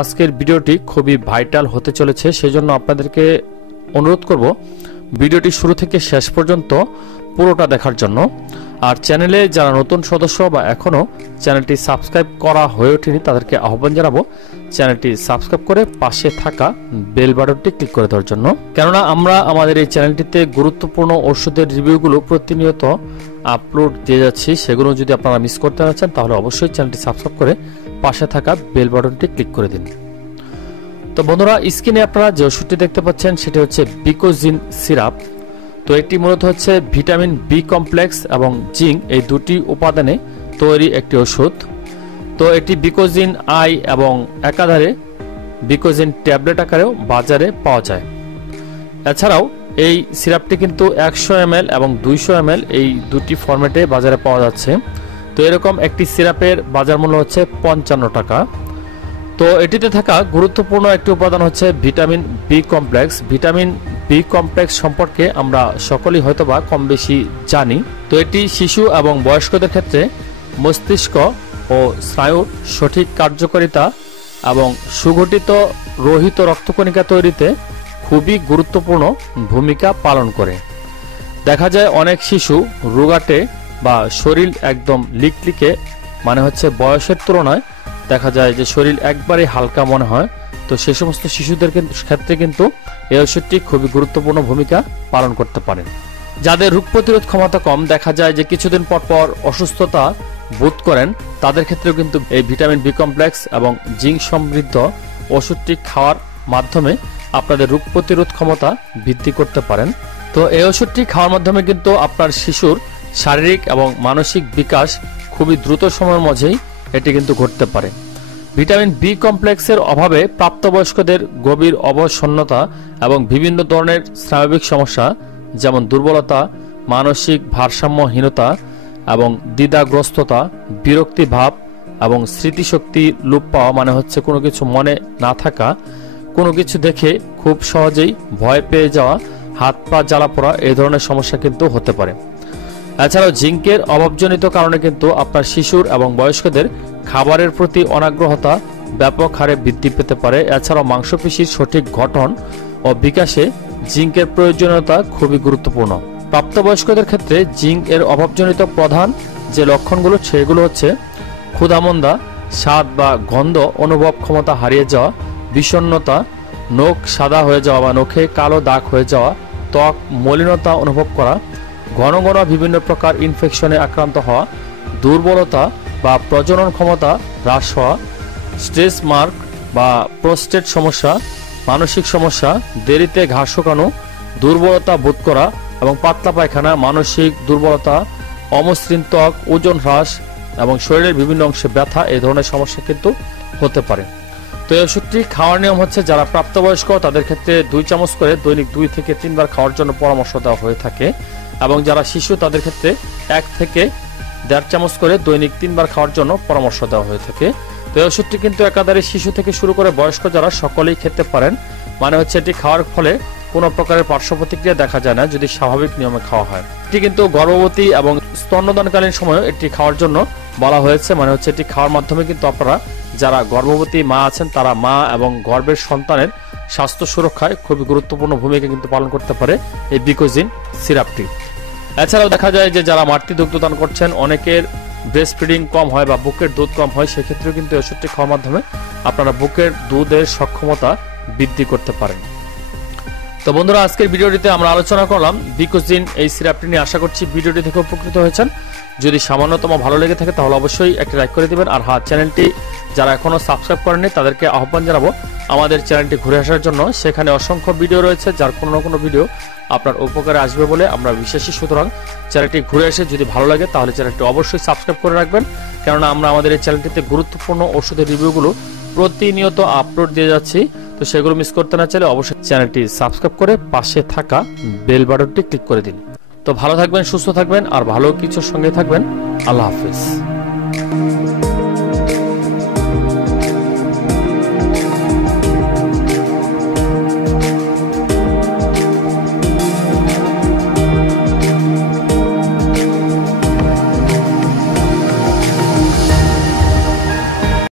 আজকের ভিডিওটি খুবই ভাইটাল হতে চলেছে, সেজন্য আপনাদেরকে অনুরোধ করব ভিডিওটি শুরু থেকে শেষ পর্যন্ত পুরোটা দেখার জন্য। আর চ্যানেলে যারা নতুন সদস্য বা এখনও চ্যানেলটি সাবস্ক্রাইব করা হয়ে ওঠেনি তাদেরকে আহ্বান জানাবো চ্যানেলটি সাবস্ক্রাইব করে পাশে থাকা বেল বাটনটি ক্লিক করে দেওয়ার জন্য। কেননা আমরা আমাদের এই চ্যানেলটিতে গুরুত্বপূর্ণ ওষুধের রিভিউগুলো প্রতিনিয়ত আপলোড দিয়ে যাচ্ছি, সেগুলো যদি আপনারা মিস করতে না চান তাহলে অবশ্যই চ্যানেলটি সাবস্ক্রাইব করে পাশে থাকা বেল বাটনটি ক্লিক করে দিন। তো বন্ধুরা, স্ক্রিনে আপনারা যে ওষুধটি দেখতে পাচ্ছেন সেটি হচ্ছে বিকোজিন সিরাপ। তো এটি মূলত হচ্ছে ভিটামিন বি কমপ্লেক্স এবং জিঙ্ক এই দুটি উপাদানে তৈরি একটি ওষুধ। তো এটি বিকোজিন আই এবং একাধারে বিকোজিন ট্যাবলেট আকারেও বাজারে পাওয়া যায়। এছাড়াও এই সিরাপটি কিন্তু 100 ml এবং 200 ml এই দুটি ফরম্যাটে বাজারে পাওয়া যাচ্ছে। তো এরকম একটি সিরাপের বাজার মূল্য হচ্ছে 55 টাকা। তো এটিতে থাকা গুরুত্বপূর্ণ একটি উপাদান হচ্ছে vitamin B complex. Vitamin B complex সম্পর্কে আমরা সকলেই হয়তোবা কম বেশি জানি। তো এটি শিশু এবং বয়স্কদের ক্ষেত্রে মস্তিষ্ক ও স্নায়ুর সঠিক কার্যকারিতা এবং সুগঠিত রোহিত রক্তকণিকা তৈরিতে খুবই গুরুত্বপূর্ণ ভূমিকা পালন করে। দেখা যায় অনেক শিশু রোগাটে বা শরীর একদম লিকলিকে, মানে হচ্ছে বয়সের তুলনায় দেখা যায় যে শরীর একবারে হালকা মনে হয়। তো সে সমস্ত শিশুদের ক্ষেত্রে কিন্তু এই ওষুধটি খুবই গুরুত্বপূর্ণ ভূমিকা পালন করতে পারে। যাদের রোগ প্রতিরোধ ক্ষমতা কম, দেখা যায় যে কিছুদিন পর পর অসুস্থতা বোধ করেন, তাদের ক্ষেত্রেও কিন্তু এই ভিটামিন বি কমপ্লেক্স এবং জিঙ্ক সমৃদ্ধ ওষুধটি খাওয়ার মাধ্যমে আপনাদের রোগ প্রতিরোধ ক্ষমতা বৃদ্ধি করতে পারেন। তো এই ওষুধটি খাওয়ার মাধ্যমে কিন্তু আপনার শিশুর শারীরিক এবং মানসিক বিকাশ খুবই দ্রুত সময়ের মধ্যেই এটি কিন্তু ঘটতে পারে। ভিটামিন বি কমপ্লেক্সের অভাবে প্রাপ্তবয়স্কদের গভীর অবসন্নতা এবং বিভিন্ন ধরনের স্নায়বিক সমস্যা যেমন দুর্বলতা, মানসিক ভারসাম্যহীনতা এবং দ্বিধাগ্রস্ততা, বিরক্তি ভাব এবং স্মৃতিশক্তি লোপ পাওয়া, মানে হচ্ছে কোনো কিছু মনে না থাকা, কোনো কিছু দেখে খুব সহজেই ভয় পেয়ে যাওয়া, হাত পা জ্বালা পোড়া, এই ধরনের সমস্যা কিন্তু হতে পারে। এছাড়াও জিঙ্কের অভাবজনিত কারণে কিন্তু আপনার শিশুর এবং বয়স্কদের খাবারের প্রতি অনাগ্রহতা ব্যাপক হারে বৃদ্ধি পেতে পারে। এছাড়াও মাংসপেশির সঠিক গঠন ও বিকাশে জিঙ্কের প্রয়োজনীয়তা খুবই গুরুত্বপূর্ণ। প্রাপ্তবয়স্কদের ক্ষেত্রে জিঙ্ক এর অভাবজনিত প্রধান যে লক্ষণগুলো সেগুলো হচ্ছে ক্ষুধামন্দা, স্বাদ বা গন্ধ অনুভব ক্ষমতা হারিয়ে যাওয়া, বিষণ্ণতা, নখ সাদা হয়ে যাওয়া বা নখে কালো দাগ হয়ে যাওয়া, ত্বক মলিনতা অনুভব করা, ঘন ঘন বিভিন্ন প্রকার ইনফেকশনে আক্রান্ত হওয়া, দুর্বলতা বা প্রজনন ক্ষমতা হ্রাস হওয়া, স্ট্রেস মার্ক বা প্রোস্টেট সমস্যা, মানসিক সমস্যা, দেরিতে ঘাস শুকানো, দুর্বলতা বোধ করা এবং পাতলা পায়খানা, মানসিক দুর্বলতা, অমসৃণ ত্বক, ওজন হ্রাস এবং শরীরের বিভিন্ন অংশে ব্যথা, এই ধরনের সমস্যা কিন্তু হতে পারে। তো এই ওষুধটি খাওয়ার নিয়ম হচ্ছে যারা প্রাপ্তবয়স্ক তাদের ক্ষেত্রে 2 চামচ করে দৈনিক 2 থেকে 3 বার খাওয়ার জন্য পরামর্শ দেওয়া হয়ে থাকে, এবং যারা শিশু তাদের ক্ষেত্রে 1 থেকে 1.5 চামচ করে দৈনিক 3 বার খাওয়ার জন্য পরামর্শ দেওয়া হয়ে থাকে। তো এই ওষুধটি কিন্তু একাধারে শিশু থেকে শুরু করে বয়স্ক যারা সকলেই খেতে পারেন, মানে হচ্ছে এটি খাওয়ার ফলে কোনো প্রকারের পার্শ্ব প্রতিক্রিয়া দেখা যায় না যদি স্বাভাবিক নিয়মে খাওয়া হয়। এটি কিন্তু গর্ভবতী এবং স্তন্যদানকালীন সময়ে এটি খাওয়ার জন্য বলা হয়েছে, মানে হচ্ছে এটি খাওয়ার মাধ্যমে কিন্তু আপনারা যারা গর্ভবতী মা আছেন তারা মা এবং গর্ভের সন্তানের স্বাস্থ্য সুরক্ষায় খুবই গুরুত্বপূর্ণ ভূমিকা কিন্তু পালন করতে পারে এই বিকোজিন সিরাপটি। এছাড়াও দেখা যায় যে যারা মাতৃ দুগ্ধদান করছেন, অনেকের ব্রেস্ট ফিডিং কম হয় বা বুকের দুধ কম হয়, সেক্ষেত্রেও কিন্তু ওষুধটি খাওয়ার মাধ্যমে আপনারা বুকের দুধের সক্ষমতা বৃদ্ধি করতে পারেন। তো বন্ধুরা, আজকের ভিডিওটিতে আমরা আলোচনা করলাম বিকোজিন এই সিরাপটি নিয়ে। আশা করছি ভিডিওটি থেকে উপকৃত হয়েছেন। যদি সামান্যতম ভালো লেগে থাকে তাহলে অবশ্যই একটি লাইক করে দিবেন। আর হ্যাঁ, চ্যানেলটি যারা এখনো সাবস্ক্রাইব করেননি তাদেরকে আহ্বান জানাবো আমাদের চ্যানেলটি ঘুরে আসার জন্য। সেখানে অসংখ্য ভিডিও রয়েছে, যার কোনো না কোনো ভিডিও আপনার উপকারে আসবে বলে আমরা বিশ্বাসী। সুতরাং চ্যানেলটি ঘুরে এসে যদি ভালো লাগে তাহলে চ্যানেলটি অবশ্যই সাবস্ক্রাইব করে রাখবেন, কেননা আমরা আমাদের এই চ্যানেলটিতে গুরুত্বপূর্ণ ওষুধের রিভিউগুলো প্রতিনিয়ত আপলোড দিয়ে যাচ্ছি। তো সেগুলো মিস করতে না চাইলে অবশ্যই চ্যানেলটি সাবস্ক্রাইব করে পাশে থাকা বেল বাটনটি ক্লিক করে দিন। তো ভালো থাকবেন, সুস্থ থাকবেন আর ভালো কিছুর সঙ্গে থাকবেন। আল্লাহ হাফিজ।